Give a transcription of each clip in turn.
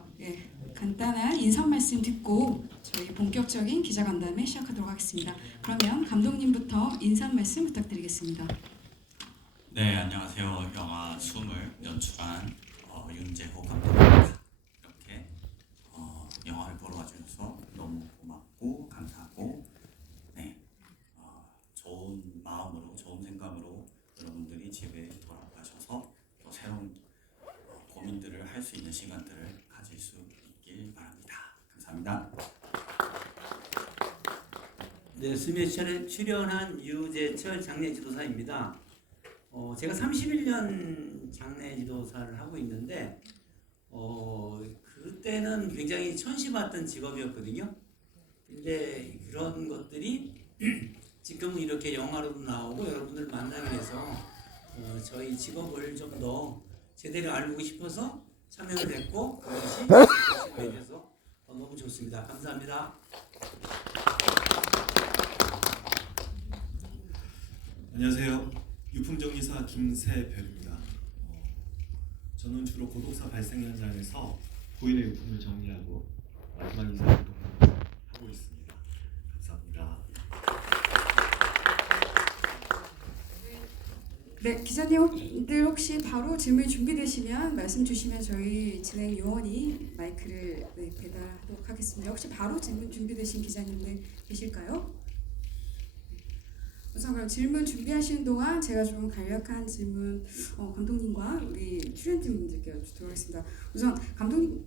먼저 간단한 인사 말씀 듣고 저희 본격적인 기자간담회 시작하도록 하겠습니다. 그러면 감독님부터 인사 말씀 부탁드리겠습니다. 네, 안녕하세요. 영화 숨을 연출한 윤재호 감독입니다. 이렇게 영화를 보러 와주셔서 너무 고맙고 감사하고, 네, 좋은 마음으로, 좋은 생각으로 여러분들이 집에 돌아가셔서 또 새로운 고민들을 할 수 있는 시간들을 가질 수 있길 바랍니다. 감사합니다. 네, 수미에 출연한 유재철 장례지도사입니다. 제가 31년 장례지도사를 하고 있는데 그때는 굉장히 천시받던 직업이었거든요. 근데 그런 것들이 지금은 이렇게 영화로도 나오고 여러분들 만나기 위해서 저희 직업을 좀 더 제대로 알고 싶어서 참여를 했고 그것이 직업이 돼서 너무 좋습니다. 감사합니다. 안녕하세요. 유품정리사 김세별입니다. 저는 주로 고독사 발생 현장에서 고인의 유품을 정리하고 마지막 인사 활동을 하고 있습니다. 감사합니다. 네, 기자님들 혹시 바로 질문 준비되시면 말씀 주시면 저희 진행 요원이 마이크를 배달하도록 하겠습니다. 혹시 바로 질문 준비되신 기자님들 계실까요? 우선 그럼 질문 준비하시는 동안 제가 좀 간략한 질문 감독님과 우리 출연진분들께 여쭙도록 하겠습니다. 우선 감독님,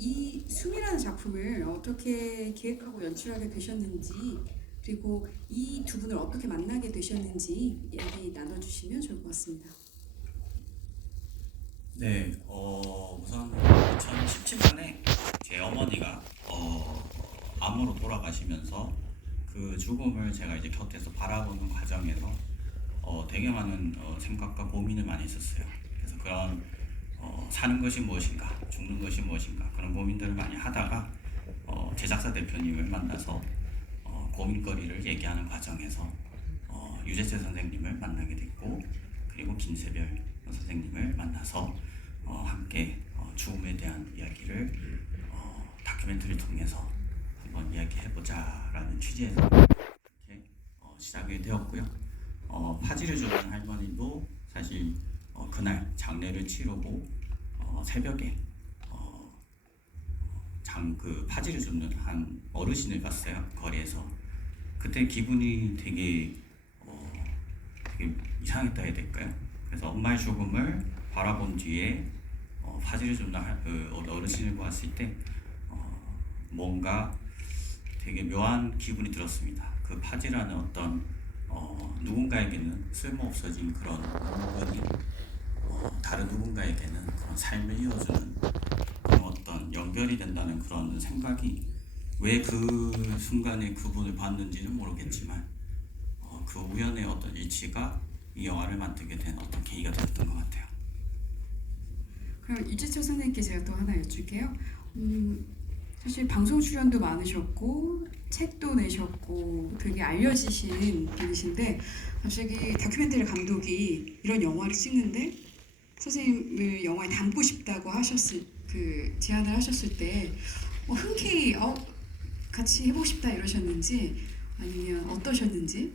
이 숨이라는 작품을 어떻게 기획하고 연출하게 되셨는지, 그리고 이 두 분을 어떻게 만나게 되셨는지 이야기 나눠주시면 좋을 것 같습니다. 네, 우선 2017년에 제 어머니가 암으로 돌아가시면서 그 죽음을 제가 이제 곁에서 바라보는 과정에서 되게 많은 생각과 고민을 많이 했었어요. 그래서 그런 사는 것이 무엇인가, 죽는 것이 무엇인가 그런 고민들을 많이 하다가 제작사 대표님을 만나서 고민거리를 얘기하는 과정에서 유재철 선생님을 만나게 됐고, 그리고 김세별 선생님을 만나서 함께 죽음에 대한 이야기를 다큐멘터리를 통해서 한번 이야기해보자라는 취지에서 이렇게 시작이 되었고요. 파지를 주는 할머니도 사실 그날 장례를 치르고 새벽에 그 파지를 줍는 한 어르신을 봤어요. 거리에서. 그때 기분이 되게 이상했다 해야 될까요? 그래서 엄마의 죽음을 바라본 뒤에 파지를 줍는 그 어르신을 보았을 때 뭔가 되게 묘한 기분이 들었습니다. 그 파지라는 어떤 누군가에게는 쓸모없어진 그런 물건이 다른 누군가에게는 그런 삶을 이어주는 그런 어떤 연결이 된다는 그런 생각이, 왜 그 순간에 그분을 봤는지는 모르겠지만 그 우연의 어떤 일치가 이 영화를 만들게 된 어떤 계기가 됐던 것 같아요. 그럼 유재철 선생님께 제가 또 하나 여쭐게요. 사실 방송 출연도 많으셨고 책도 내셨고 되게 알려지신 분이신데, 갑자기 다큐멘터리 감독이 이런 영화를 찍는데 선생님을 영화에 담고 싶다고 제안을 하셨을 때 흔쾌히 같이 해보고 싶다 이러셨는지 아니면 어떠셨는지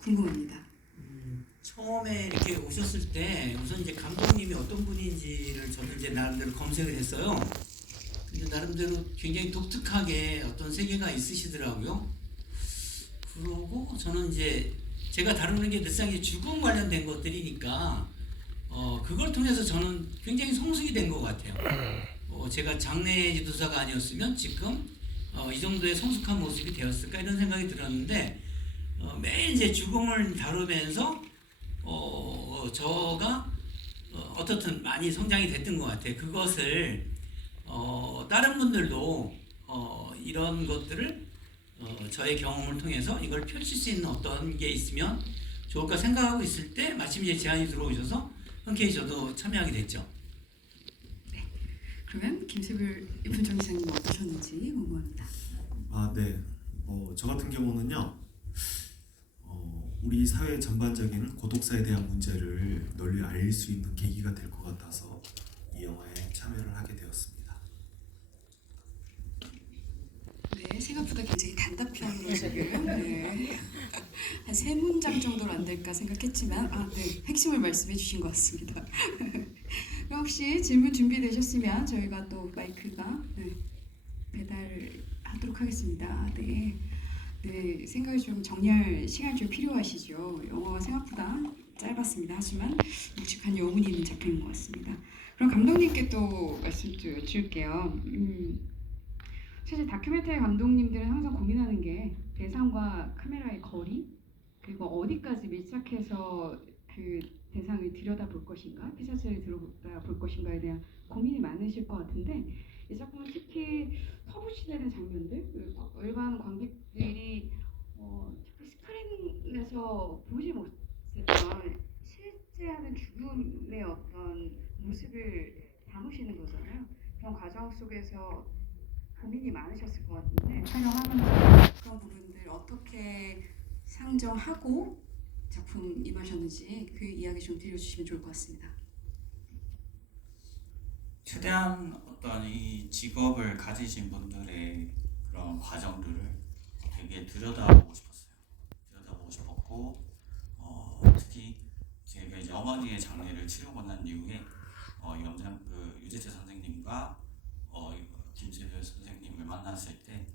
궁금합니다. 처음에 이렇게 오셨을 때 우선 이제 감독님이 어떤 분인지를 저도 이제 나름대로 검색을 했어요. 근데 나름대로 굉장히 독특하게 어떤 세계가 있으시더라고요. 그러고 저는 이제 제가 다루는 게 늘상 죽음 관련된 것들이니까 그걸 통해서 저는 굉장히 성숙이 된 것 같아요. 제가 장례 지도사가 아니었으면 지금 이 정도의 성숙한 모습이 되었을까 이런 생각이 들었는데, 매일 이제 죽음을 다루면서 저가 어떻든 많이 성장이 됐던 것 같아요. 그것을 다른 분들도 이런 것들을 저의 경험을 통해서 이걸 펼칠 수 있는 어떤 게 있으면 좋을까 생각하고 있을 때 마침 이제 제안이 들어오셔서 흔쾌히 저도 참여하게 됐죠. 네. 그러면 김세별 유품정리사님 어떠셨는지 궁금합니다. 네. 저 같은 경우는요. 우리 사회 전반적인 고독사에 대한 문제를 널리 알릴 수 있는 계기가 될 것 같아서 이 영화에 참여를 하게 되었습니다. 세 문장 정도로 안 될까 생각했지만 네, 핵심을 말씀해 주신 것 같습니다. 그럼 혹시 질문 준비되셨으면 저희가 또 마이크가 배달하도록 하겠습니다. 네, 생각을 좀 정리할 시간이 좀 필요하시죠. 영어가 생각보다 짧았습니다. 하지만 묵직한 여운이 있는 작품인 것 같습니다. 그럼 감독님께 또 말씀 좀 여쭐게요. 사실 다큐멘터리 감독님들은 항상 고민하는 게 대상과 카메라의 거리, 그리고 어디까지 밀착해서 그 대상을 들여다볼 것인가, 피사체를 들여다볼 것인가에 대한 고민이 많으실 것 같은데, 이 작품은 특히 터부시되는 장면들, 그리고 일반 관객들이 특히 스크린에서 보지 못했던 실제하는 죽음의 어떤 모습을 담으시는 거잖아요. 그런 과정 속에서 고민이 많으셨을 것 같은데 촬영하면서 그런 부분들 어떻게 상정하고 작품 임하셨는지 그 이야기 좀 들려주시면 좋을 것 같습니다. 최대한 어떤 이 직업을 가지신 분들의 그런 과정들을 되게 들여다보고 싶었어요. 들여다보고 싶었고 특히 제가 이제 어머니의 장례를 치르고 난 이후에 유재재 선생님과 김세별 선생님을 만났을 때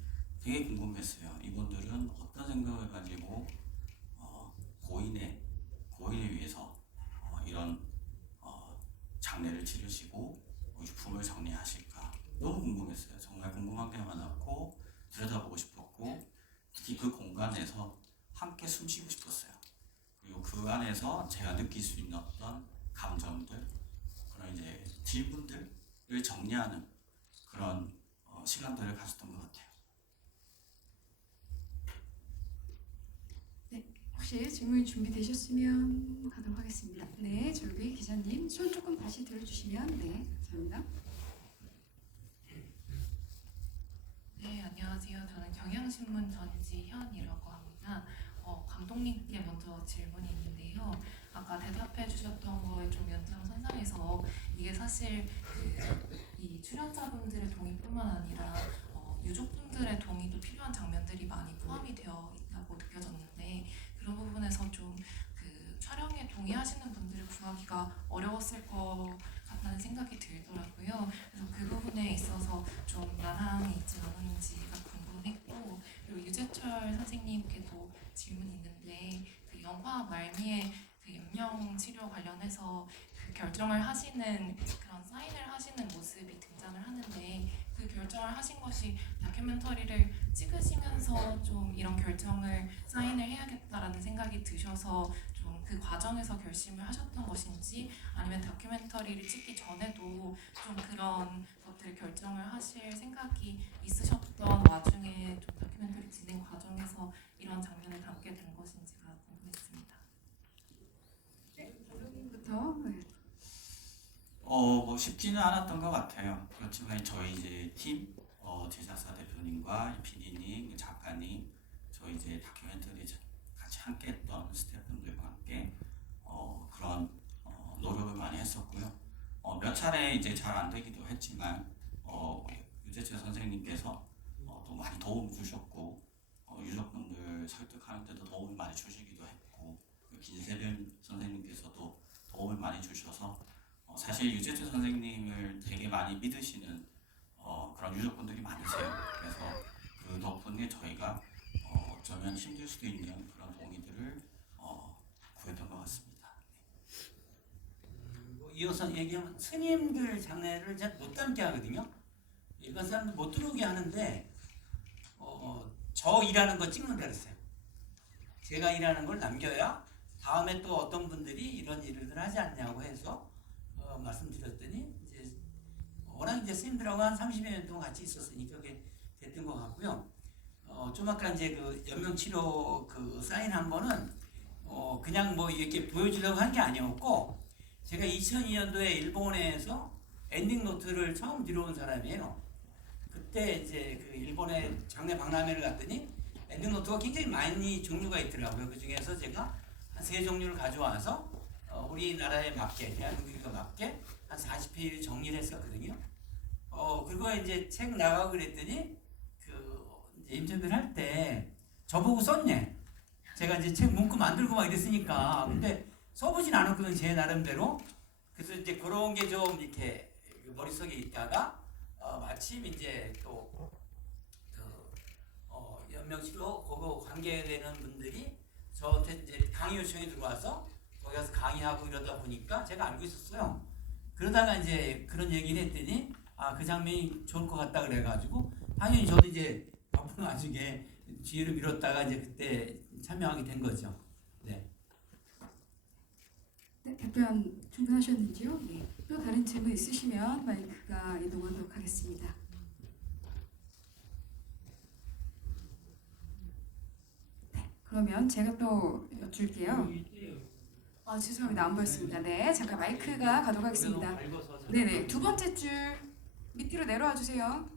되게 궁금했어요. 이분들은 어떤 생각을 가지고 고인을 위해서 이런 장례를 치르시고 유품을 정리하실까 너무 궁금했어요. 정말 궁금한 게 많았고 들여다보고 싶었고 특히 그 공간에서 함께 숨쉬고 싶었어요. 그리고 그 안에서 제가 느낄 수 있는 어떤 감정들, 그런 이제 질문들을 정리하는 그런 시간들을 가졌던 것 같아요. 네, 혹시 질문 준비되셨으면 가도록 하겠습니다. 네, 저기 기자님 손 조금 다시 들어주시면 감사합니다. 네, 안녕하세요. 저는 경향신문 전지현이라고 합니다. 감독님께 먼저 질문이 있는데요. 아까 대답해 주셨던 거에 좀 연장선상에서 이게 사실 이 출연자분들의 동의뿐만 아니라 유족분들의 동의도 필요한 장면들이 많이 포함이 되어 있다고 느껴졌는데 그런 부분에서 좀 그 촬영에 동의하시는 분들을 구하기가 어려웠을 것 같다는 생각이 들더라고요. 그래서 그 부분에 있어서 좀 난항이 있지 않았는지가 궁금했고, 그리고 유재철 선생님께도 질문이 있는데 그 영화 말미에 그 염령 치료 관련해서 그 결정을 하시는 그런 사인을 하시는 모습이 등장을 하는데 그 결정을 하신 것이 다큐멘터리를 찍으시면서 좀 이런 결정을 사인을 해야겠다라는 생각이 드셔서 좀 그 과정에서 결심을 하셨던 것인지 아니면 다큐멘터리를 찍기 전에도 좀 그런 것들을 결정을 하실 생각이 있으셨던 와중에 좀 다큐멘터리 진행 과정에서 이런 장면을 담게 된 것인지가 궁금했습니다. 감독님부터. 뭐 쉽지는 않았던 것 같아요. 그렇지만 저희 이제 팀 제작사 대표님과 PD님, 작가님, 저희 이제 다큐멘터리 같이 함께했던 스태프분들과 함께 그런 노력을 많이 했었고요. 몇 차례 이제 잘 안 되기도 했지만 유재철 선생님께서 또 많이 도움 주셨고 유족분들 설득하는 데도 도움을 많이 주시기도 했고 김세별 선생님께서도 도움을 많이 주셔서 사실 유재철 선생님을 되게 많이 믿으시는 그런 유족분들이 많으세요. 그래서 그 덕분에 저희가 어쩌면 힘들 수도 있는 그런 동의들을 구했던 것 같습니다. 이어서 얘기하면 스님들 장례를 잘 못 담게 하거든요. 일반 사람들 못 들어오게 하는데 저 일하는 거 찍는다 그랬어요. 제가 일하는 걸 남겨야 다음에 또 어떤 분들이 이런 일을 하지 않냐고 해서 말씀드렸더니 이제 워낙 이제 스님들하고 한 30여 년 동안 같이 있었으니까 그게 됐던 것 같고요. 좀 아까 이제 그 연명치료 그 사인 한 번은 그냥 뭐 이렇게 보여주려고 한 게 아니었고 제가 2002년도에 일본에서 엔딩 노트를 처음 들어온 사람이에요. 그때 이제 그 일본에 장례 박람회를 갔더니 엔딩 노트가 굉장히 많이 종류가 있더라고요. 그 중에서 제가 한 3종류를 가져와서 우리나라에 맞게, 대한민국에 맞게 한 40페이지 정리를 했었거든요. 그리고 이제 책 나가고 그랬더니 그 이제 인터뷰를 할 때 저보고 썼네. 제가 이제 책 문구 만들고 막 이랬으니까. 근데 써보진 않았거든요, 제 나름대로. 그래서 이제 그런 게 좀 이렇게 머릿속에 있다가 마침 이제 또 연명시로 그거 관계되는 분들이 저한테 이제 강의 요청이 들어와서 거기 가서 강의하고 이러다 보니까 제가 알고 있었어요. 그러다가 이제 그런 얘기를 했더니 그 장면이 좋을 것 같다 그래가지고 당연히 저도 이제 바쁜 와중에 뒤로 미뤘다가 이제 그때 참여하게 된 거죠. 네. 네, 답변 충분하셨는지요? 네. 또 다른 질문 있으시면 마이크가 이동하도록 하겠습니다. 네, 그러면 제가 또 여쭐게요. 죄송합니다. 안 보였습니다. 네, 잠깐 마이크가 가도록 하겠습니다. 네네, 두 번째 줄 밑으로 내려와 주세요.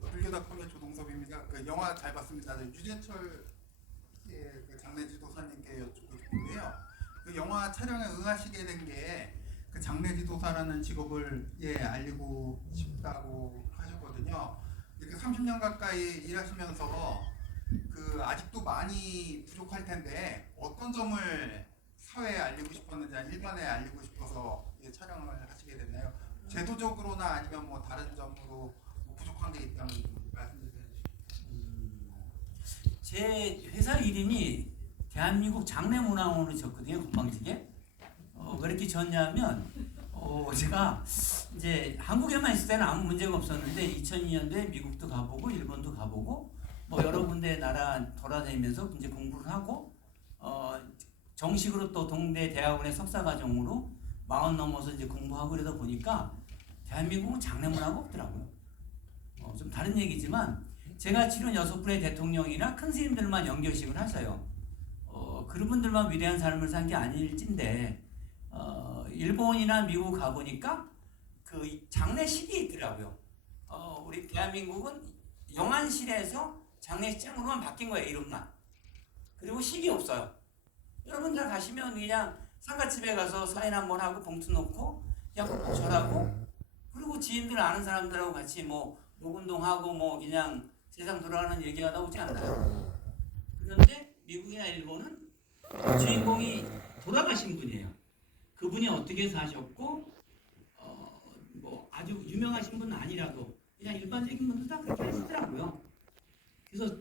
불교닷컴의 조동섭입니다. 그 영화 잘 봤습니다. 유재철 그 장례 지도사님께 여쭙고 싶은데요. 그 영화 촬영에 응하시게 된 게 그 장례 지도사라는 직업을 알리고 싶다고 하셨거든요. 이렇게 30년 가까이 일하시면서 그 아직도 많이 부족할 텐데 어떤 점을 사회에 알리고 싶었는지 일반에 알리고 싶어서 촬영을 하시게 됐나요? 제도적으로나 아니면 뭐 다른 점으로 부족한 게 있다면 좀 말씀해 주시죠. 제 회사 이름이 대한민국 장례문화원으로 졌거든요, 건방지게. 왜 이렇게 졌냐면 제가 이제 한국에만 있을 때는 아무 문제가 없었는데 2002년도에 미국도 가보고 일본도 가보고 뭐 여러 군데 나라 돌아다니면서 이제 공부를 하고 정식으로 또 동대 대학원의 석사과정으로 40 넘어서 이제 공부하고 이러다 보니까 대한민국은 장례문화가 없더라고요. 좀 다른 얘기지만 제가 치른 6분의 대통령이나 큰 스님들만 연결식을 하셔요. 그런 분들만 위대한 삶을 산 게 아닐진데 일본이나 미국 가보니까 그 장례식이 있더라고요. 우리 대한민국은 영안실에서 장례식장으로만 바뀐 거예요, 이름만. 그리고 식이 없어요. 여러분들 가시면 그냥 상가집에 가서 사인 한번 하고 봉투 놓고 그냥 절하고 그리고 지인들 아는 사람들하고 같이 뭐 목운동하고 뭐 그냥 세상 돌아가는 얘기하다 오지 않나요? 그런데 미국이나 일본은 주인공이 돌아가신 분이에요. 그분이 어떻게 사셨고 뭐 아주 유명하신 분은 아니라도 그냥 일반적인 분들 다 그렇게 하시더라고요. 그래서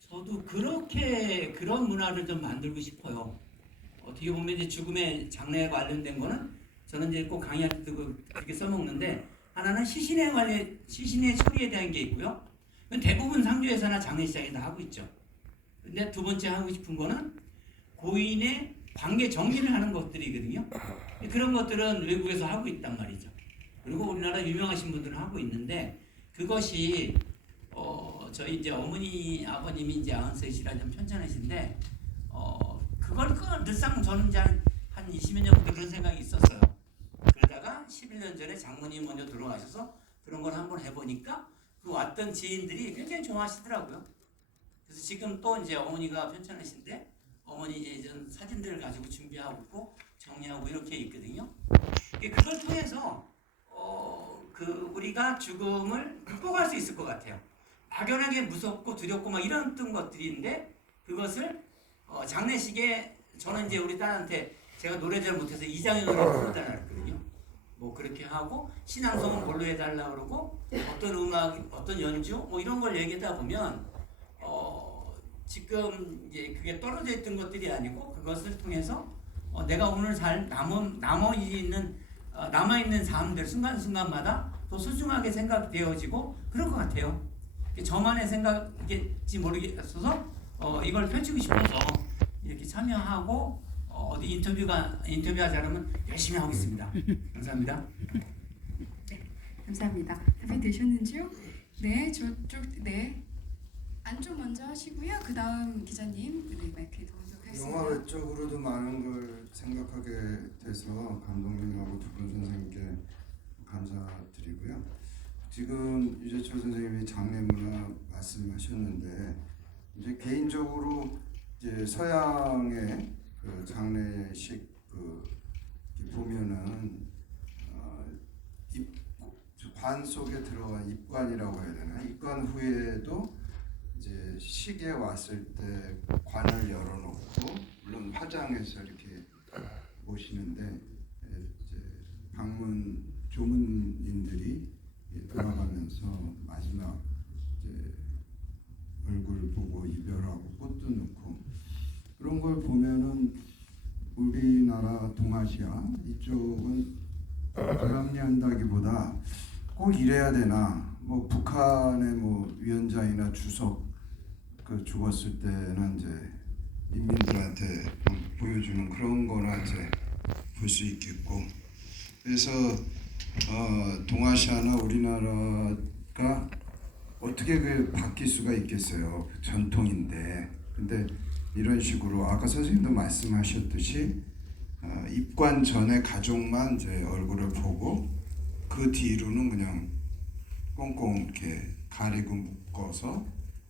저도 그렇게 그런 문화를 좀 만들고 싶어요. 어떻게 보면 이제 죽음의 장례에 관련된 거는 저는 이제 꼭 강의할 때도 그렇게 써먹는데 하나는 시신의 처리에 대한 게 있고요. 대부분 상주에서나 장례식장에 다 하고 있죠. 근데 두 번째 하고 싶은 거는 고인의 관계 정리를 하는 것들이거든요. 그런 것들은 외국에서 하고 있단 말이죠. 그리고 우리나라 유명하신 분들은 하고 있는데 그것이 저희 이제 어머니 아버님이 이제 93이라 좀 편찮으신데 그걸 늘상 저는 이제 한 20여 년부터 그런 생각이 있었어요. 그러다가 11년 전에 장모님 먼저 돌아가셔서 그런 걸 한번 해보니까 그 왔던 지인들이 굉장히 좋아하시더라고요. 그래서 지금 또 이제 어머니가 편찮으신데 어머니 이제 사진들을 가지고 준비하고 있고 정리하고 이렇게 있거든요. 그걸 통해서 우리가 죽음을 극복할 수 있을 것 같아요. 막연하게 무섭고 두렵고 막 이런 것들인데 그것을 장례식에 저는 이제 우리 딸한테 제가 노래 잘 못해서 이장의 노래를 부르달라 그랬거든요. 뭐 그렇게 하고 신앙송은 뭘로 해달라 그러고 어떤 음악, 어떤 연주 뭐 이런 걸 얘기하다 보면 지금 이제 그게 떨어져 있던 것들이 아니고 그것을 통해서 내가 오늘 남아있는 삶들 순간순간마다 또 소중하게 생각되어지고 그럴 것 같아요. 저만의 생각일지 모르겠어서 이걸 펼치고 싶어서 이렇게 참여하고 어디 인터뷰하자 그러면 열심히 하고 있습니다. 감사합니다. 네, 감사합니다. 답변 되셨는지요? 네, 네. 안쪽 먼저 하시고요. 그 다음 기자님, 네, 마이크 이동하도록 하겠습니다. 영화 외적으로도 많은 걸 생각하게 돼서 감독님하고 두 분 선생님께 감사드리고요. 지금 유재철 선생님이 장례문화 말씀하셨는데 이제 개인적으로 이제 서양의 그 장례식 보면은 관 속에 들어간 입관이라고 해야 되나? 입관 후에도 이제 시계 왔을 때 관을 열어놓고 물론 화장해서 이렇게 오시는데 이제 방문 조문인들이 돌아가면서 마지막 이제 얼굴 보고 이별하고 꽃도 넣고 그런 걸 보면은 우리나라 동아시아 이쪽은 불합리한다기보다 꼭 이래야 되나 뭐 북한의 뭐 위원장이나 주석 그 죽었을 때는 이제 인민들한테 보여주는 그런 거나 이제 볼 수 있겠고 그래서 동아시아나 우리나라가 어떻게 그 바뀔 수가 있겠어요. 전통인데. 근데 이런 식으로 아까 선생님도 말씀하셨듯이 입관 전에 가족만 이제 얼굴을 보고 그 뒤로는 그냥 꽁꽁 이렇게 가리고 묶어서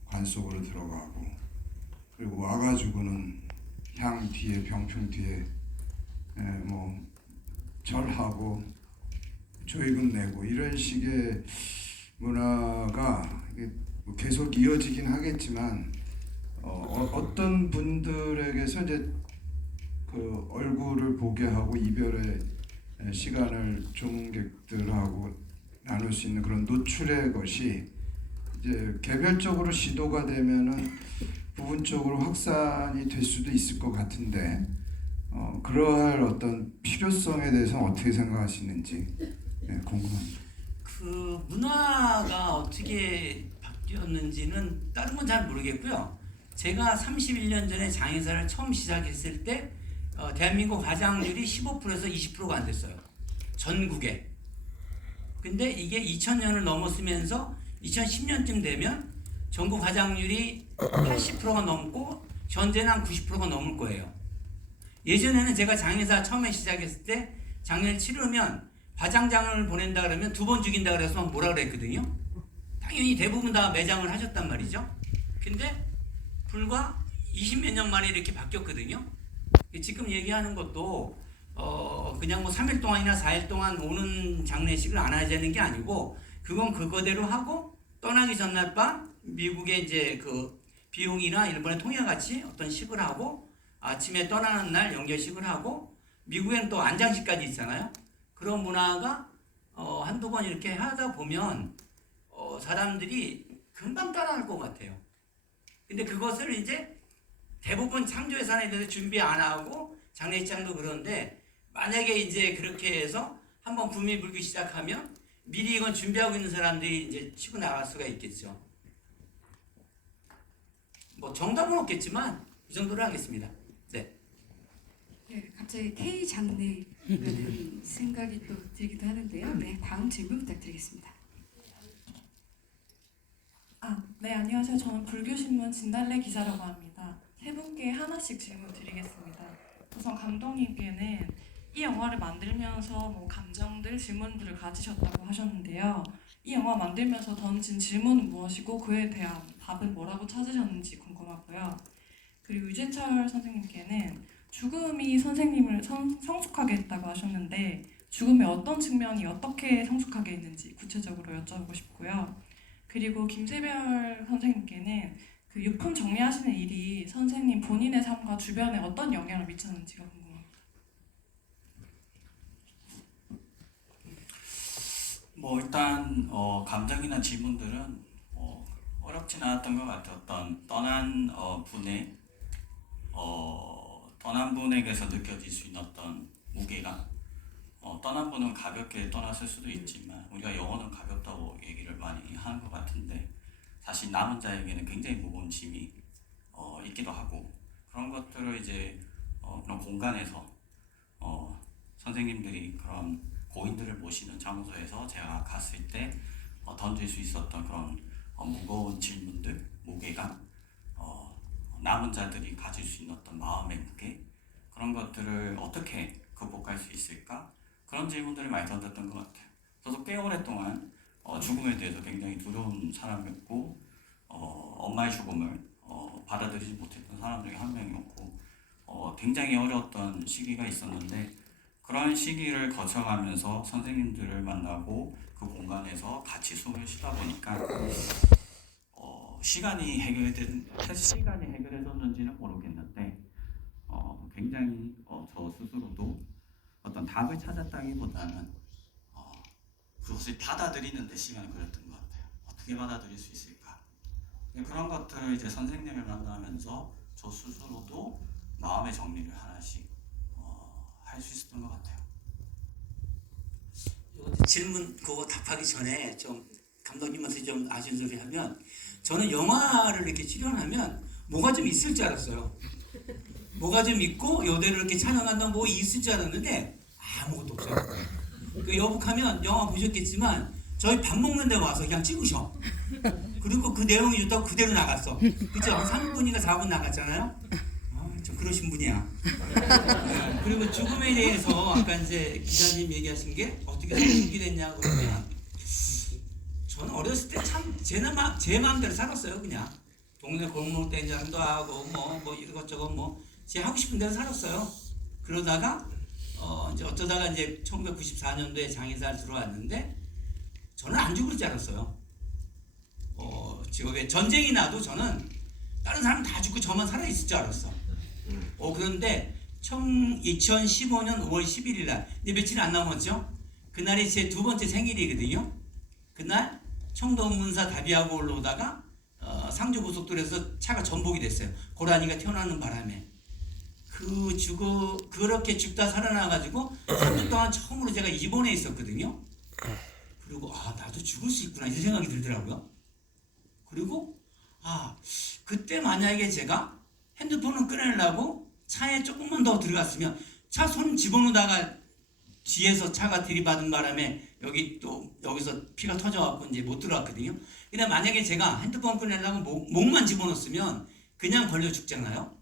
관 속으로 들어가고 그리고 와가지고는 향 뒤에 병풍 뒤에 뭐 절하고 조이금 내고 이런 식의 문화가 계속 이어지긴 하겠지만 어떤 분들에게서 이제 그 얼굴을 보게 하고 이별의 시간을 조문객들하고 나눌 수 있는 그런 노출의 것이 이제 개별적으로 시도가 되면은 부분적으로 확산이 될 수도 있을 것 같은데 그러할 어떤 필요성에 대해서는 어떻게 생각하시는지 궁금합니다. 그 문화가 어떻게 바뀌었는지는 다른 건 잘 모르겠고요. 제가 31년 전에 장의사를 처음 시작했을 때 대한민국 화장률이 15%에서 20%가 안 됐어요. 전국에. 근데 이게 2000년을 넘었으면서 2010년쯤 되면 전국 화장률이 80%가 넘고 현재는 한 90%가 넘을 거예요. 예전에는 제가 장의사 처음에 시작했을 때 장례를 치르면 화장장을 보낸다 그러면 2번 죽인다 그래서 뭐라 그랬거든요. 당연히 대부분 다 매장을 하셨단 말이죠. 근데 불과 20몇 년 만에 이렇게 바뀌었거든요. 지금 얘기하는 것도 그냥 뭐 3일 동안이나 4일 동안 오는 장례식을 안 하자는 게 아니고 그건 그거대로 하고 떠나기 전날 밤 미국에 이제 그 비용이나 일본의 통일과 같이 어떤 식을 하고 아침에 떠나는 날 연결식을 하고 미국에는 또 안장식까지 있잖아요. 그런 문화가 한두 번 이렇게 하다 보면 사람들이 금방 따라할 것 같아요. 근데 그것을 이제 대부분 창조예산에 대해서 준비 안 하고 장례식장도 그런데 만약에 이제 그렇게 해서 한번 붐이 불기 시작하면 미리 이건 준비하고 있는 사람들이 이제 치고 나갈 수가 있겠죠. 뭐 정답은 없겠지만 이 정도로 하겠습니다. 네. 네, 갑자기 K 장례라는 생각이 또 들기도 하는데요. 네, 다음 질문 부탁드리겠습니다. 네, 안녕하세요. 저는 불교신문 진달래 기자라고 합니다. 세 분께 하나씩 질문 드리겠습니다. 우선 감독님께는 이 영화를 만들면서 뭐 감정들, 질문들을 가지셨다고 하셨는데요. 이 영화 만들면서 던진 질문은 무엇이고 그에 대한 답은 뭐라고 찾으셨는지 궁금하고요. 그리고 유재철 선생님께는 죽음이 선생님을 성숙하게 했다고 하셨는데 죽음의 어떤 측면이 어떻게 성숙하게 했는지 구체적으로 여쭤보고 싶고요. 그리고 김세별 선생님께는 그 유품 정리하시는 일이 선생님 본인의 삶과 주변에 어떤 영향을 미쳤는지가 궁금합니다. 뭐 일단 감정이나 질문들은 어렵진 않았던 것 같아요. 어떤 떠난 분에게서 느껴질 수 있는 어떤 무게감. 떠난 분은 가볍게 떠났을 수도 있지만 우리가 영어는 가볍다고 얘기를 많이 하는 것 같은데 사실 남은 자에게는 굉장히 무거운 짐이 있기도 하고 그런 것들을 이제 그런 공간에서 선생님들이 그런 고인들을 모시는 장소에서 제가 갔을 때 던질 수 있었던 그런 무거운 질문들, 무게감, 남은 자들이 가질 수 있는 어떤 마음의 무게 그런 것들을 어떻게 극복할 수 있을까? 그런 질문들을 많이 던졌던 것 같아요. 저도 꽤 오랫동안 죽음에 대해서 굉장히 두려운 사람이었고 엄마의 죽음을 받아들이지 못했던 사람 중에 한 명이었고 굉장히 어려웠던 시기가 있었는데 그런 시기를 거쳐가면서 선생님들을 만나고 그 공간에서 같이 숨을 쉬다 보니까 시간이 해결해졌는지는 모르겠는데 굉장히 저 스스로도 어떤 답을 찾았다기보다는 그것을 받아들이는 데 시간이 걸렸던 것 같아요. 어떻게 받아들일 수 있을까? 그런 것들을 이제 선생님을 만나면서 저 스스로도 마음의 정리를 하나씩 할 수 있었던 것 같아요. 질문 그거 답하기 전에 좀 감독님한테 좀 아쉬운 소리 하면, 저는 영화를 이렇게 출연하면 뭐가 좀 있을 줄 알았어요. 뭐가 좀 있고 요대로 이렇게 촬영한다면 뭐 있을 줄 알았는데 아무것도 없어요. 그 여북하면 영화 보셨겠지만 저희 밥 먹는 데 와서 그냥 찍으셔. 그리고 그 내용이 좋다고 그대로 나갔어. 그죠? 3분인가 4분 나갔잖아요. 좀 그러신 분이야. 네. 그리고 죽음에 대해서 아까 이제 기자님 얘기하신 게 어떻게 죽게 됐냐 그러면, 저는 어렸을 때 참 제 마음대로 살았어요. 그냥 동네 골목대장도 하고 뭐 이것저것 뭐 제 하고 싶은 대로 살았어요. 그러다가 이제 어쩌다가 이제 1994년도에 장애사를 들어왔는데, 저는 안 죽을 줄 알았어요. 직업에 전쟁이 나도 저는 다른 사람 다 죽고 저만 살아 있을 줄 알았어. 그런데 2015년 5월 11일 날, 이제 며칠 안 남았죠? 그날이 제 두 번째 생일이거든요. 그날 청도문사 다비하고 올라오다가 상주고속도로에서 차가 전복이 됐어요. 고라니가 튀어나오는 바람에. 그렇게 죽다 살아나가지고 3주 동안 처음으로 제가 입원해 있었거든요. 그리고 나도 죽을 수 있구나 이런 생각이 들더라고요. 그리고 그때 만약에 제가 핸드폰을 꺼내려고 차에 조금만 더 들어갔으면, 차 손 집어넣다가 뒤에서 차가 들이받은 바람에 여기서 피가 터져갖고 이제 못 들어왔거든요. 근데 만약에 제가 핸드폰 꺼내려고 목만 집어넣었으면 그냥 걸려 죽잖아요.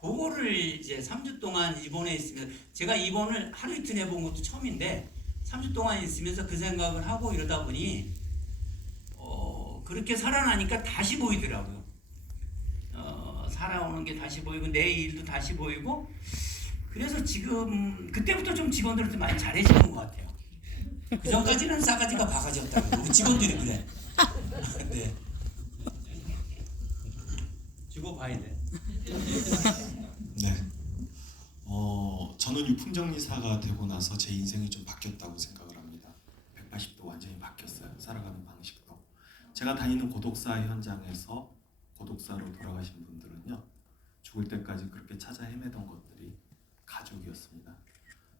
그거를 이제 3주 동안 입원해 있으면, 제가 입원을 하루 이틀 해본 것도 처음인데 3주 동안 있으면서 그 생각을 하고 이러다 보니 그렇게 살아나니까 다시 보이더라고요. 살아오는 게 다시 보이고 내 일도 다시 보이고, 그래서 지금 그때부터 좀 직원들한테 많이 잘해지는 것 같아요. 그 전까지는 싸가지가 바가지였다고 우리 직원들이 그래. 네. 죽어봐야 돼. 네. 저는 유풍정리사가 되고 나서 제 인생이 좀 바뀌었다고 생각을 합니다. 180도 완전히 바뀌었어요. 살아가는 방식도. 제가 다니는 고독사 현장에서 고독사로 돌아가신 분들은요, 죽을 때까지 그렇게 찾아 헤매던 것들이 가족이었습니다.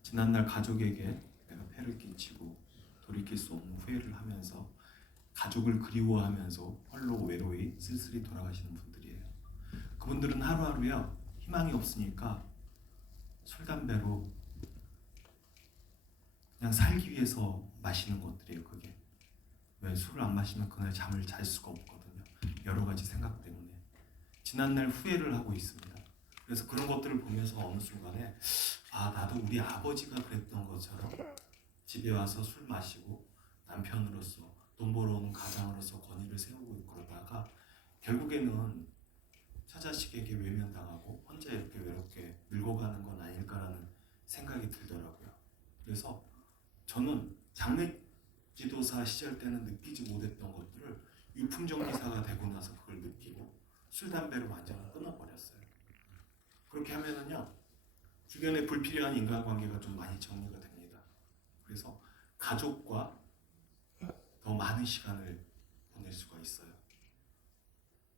지난날 가족에게 내가 폐를 끼치고 돌이킬 수 없는 후회를 하면서 가족을 그리워하면서 홀로 외로이 쓸쓸히 돌아가시는 분들이에요. 그분들은 하루하루요, 희망이 없으니까 술, 담배로 그냥 살기 위해서 마시는 것들이에요. 그게 왜 술을 안 마시면 그날 잠을 잘 수가 없거든요. 여러 가지 생각 때문에 지난날 후회를 하고 있습니다. 그래서 그런 것들을 보면서 어느 순간에 나도 우리 아버지가 그랬던 것처럼 집에 와서 술 마시고 남편으로서 돈 벌어오는 가장으로서 권위를 세우고 그러다가 결국에는 처자식에게 외면당하고 혼자 이렇게 외롭게 늙어가는 건 아닐까라는 생각이 들더라고요. 그래서 저는 장례 지도사 시절 때는 느끼지 못했던 것들을 유품정리사가 되고 나서 그걸 느끼고 술, 담배를 완전히 끊어버렸어요. 그렇게 하면은요, 주변에 불필요한 인간관계가 좀 많이 정리가 됩니다. 그래서 가족과 더 많은 시간을 보낼 수가 있어요.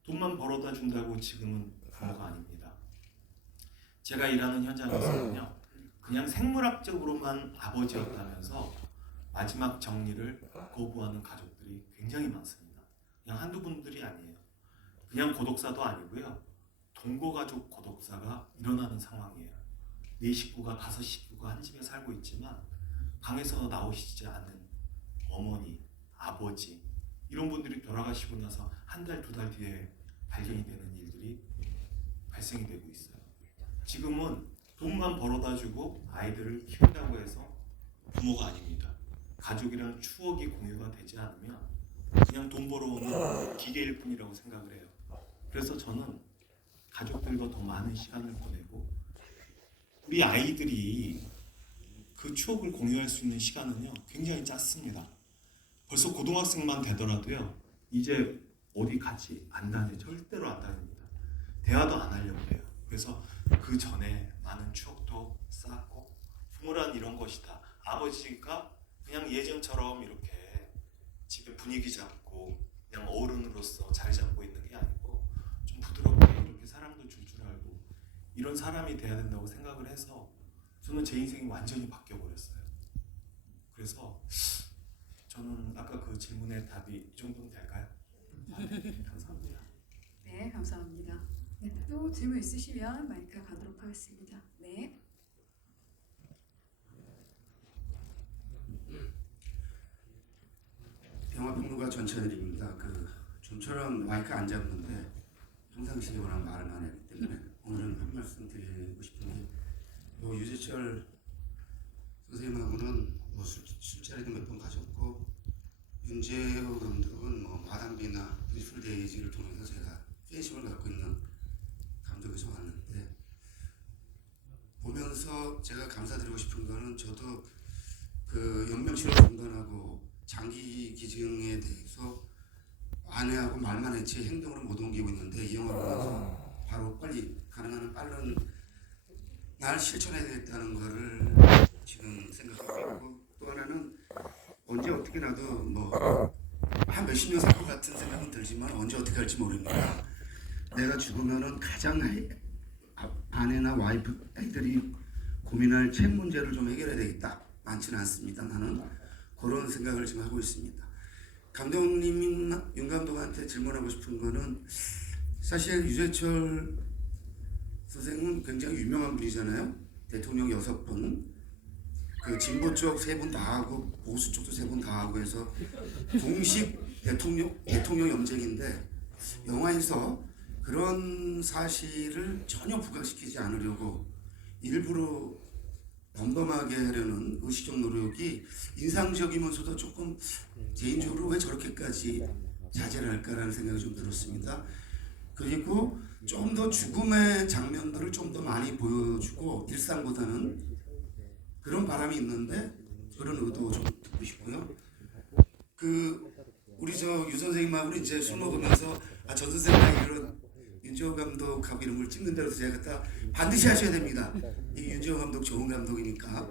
돈만 벌어다 준다고 지금은 부모가 아닙니다. 제가 일하는 현장에서는요, 그냥 생물학적으로만 아버지였다면서 마지막 정리를 거부하는 가족들이 굉장히 많습니다. 그냥 한두 분들이 아니에요. 그냥 고독사도 아니고요, 동거가족 고독사가 일어나는 상황이에요. 4식구가 5식구가 한 집에 살고 있지만 방에서 나오시지 않는 어머니, 아버지 이런 분들이 돌아가시고 나서 한 달, 2달 뒤에 발견이 되는 일들이 발생이 되고 있어요. 지금은 돈만 벌어다 주고 아이들을 키운다고 해서 부모가 아닙니다. 가족이랑 추억이 공유가 되지 않으면 그냥 돈 벌어오는 기계일 뿐이라고 생각을 해요. 그래서 저는 가족들과 더 많은 시간을 보내고, 우리 아이들이 그 추억을 공유할 수 있는 시간은요 굉장히 짧습니다. 벌써 고등학생만 되더라도요 이제 어디 같이 안 다녀요. 절대로 안 다닙니다. 대화도 안 하려고 해요. 그래서 그 전에 많은 추억도 쌓고 부모란 이런 것이다. 아버지가 그냥 예전처럼 이렇게 집에 분위기 잡고 그냥 어른으로서 자리 잡고 있는 게 아니고 좀 부드럽게 이렇게 사랑도 줄 줄 알고 이런 사람이 돼야 된다고 생각을 해서 저는 제 인생이 완전히 바뀌어 버렸어요. 그래서 저는 아까 그 질문의 답이 이 정도는 될까요? 감사합니다. 네, 감사합니다. 네, 또 질문 있으시면 마이크 가도록 하겠습니다. 네. 영화평론가 전찬일입니다. 좀처럼 마이크 안 잡는데 평상시에 워낙 말을 많이 하기 때문에 오늘은 한 말씀 드리고 싶은 게 유재철 선생님하고는 술자리도 몇 번 가졌고 윤재호 감독은 마담비나 뷰티풀 데이지를 통해서 제가 팬심을 갖고 있는 감독에서 왔는데 보면서 제가 감사드리고 싶은 거는 저도 연명실험 중단하고 장기 기증에 대해서 아내하고 말만 했지 행동으로 못 옮기고 있는데 이 영화를 보면서 바로 빨리 가능한 빠른 날 실천해야 되겠다는 거를 지금 생각하고 있고 또 하나는 언제 어떻게 나도 한 몇십 년 살 것 같은 생각은 들지만 언제 어떻게 할지 모릅니다. 내가 죽으면은 가장 아내나 와이프, 애들이 고민할 책 문제를 좀 해결해야 되겠다. 많지는 않습니다. 나는 그런 생각을 지금 하고 있습니다. 감독님, 윤 감독한테 질문하고 싶은 거는 사실 유재철 선생은 굉장히 유명한 분이잖아요. 대통령 6번, 진보 쪽 3분 다 하고 보수 쪽도 3분 다 하고 해서 공식 대통령 염쟁인데 영화에서 그런 사실을 전혀 부각시키지 않으려고 일부러 덤덤하게 하려는 의식적 노력이 인상적이면서도 조금 개인적으로 왜 저렇게까지 자제를 할까라는 생각이 좀 들었습니다. 그리고 좀 더 죽음의 장면들을 좀 더 많이 보여주고 일상보다는 그런 바람이 있는데 그런 의도 좀 듣고 싶고요. 우리 유 선생님하고 이제 술 먹으면서 전 선생님이 이런 윤재호 감독하고 이런 걸 찍는다 그래서 제가 다 반드시 하셔야 됩니다. 이 윤재호 감독 좋은 감독이니까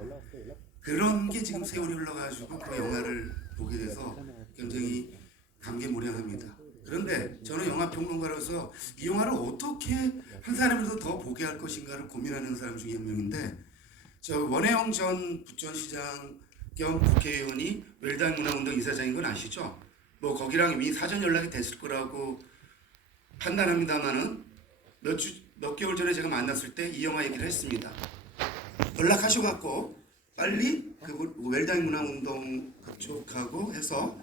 그런 게 지금 세월이 흘러가지고 그 영화를 보게 돼서 굉장히 감개무량합니다. 그런데 저는 영화 평론가로서 이 영화를 어떻게 한 사람을 더 보게 할 것인가를 고민하는 사람 중에 한 명인데 원혜영 전 부천시장 겸 국회의원이 웰당 문화운동 이사장인 건 아시죠? 거기랑 이미 사전 연락이 됐을 거라고 판단합니다만은 몇 개월 전에 제가 만났을 때 이 영화 얘기를 했습니다. 연락하셔갖고 빨리 웰당 문화운동 그쪽하고 해서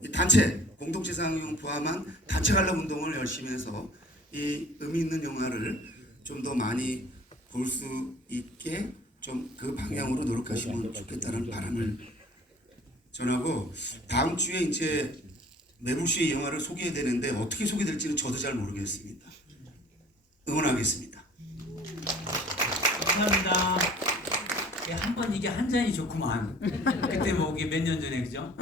이 단체 공동체상용 포함한 단체 관람 운동을 열심히 해서 이 의미 있는 영화를 좀 더 많이 볼 수 있게 좀 그 방향으로 노력하시면 좋겠다는 바람을 전하고 다음 주에 이제 매불쇼의 영화를 소개해야 되는데 어떻게 소개될지는 저도 잘 모르겠습니다. 응원하겠습니다. 감사합니다. 한 번 이게 한 잔이 좋구만. 그때 이게 몇 년 전에 그죠?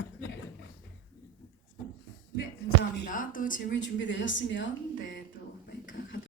네, 감사합니다. 또 질문 준비되셨으면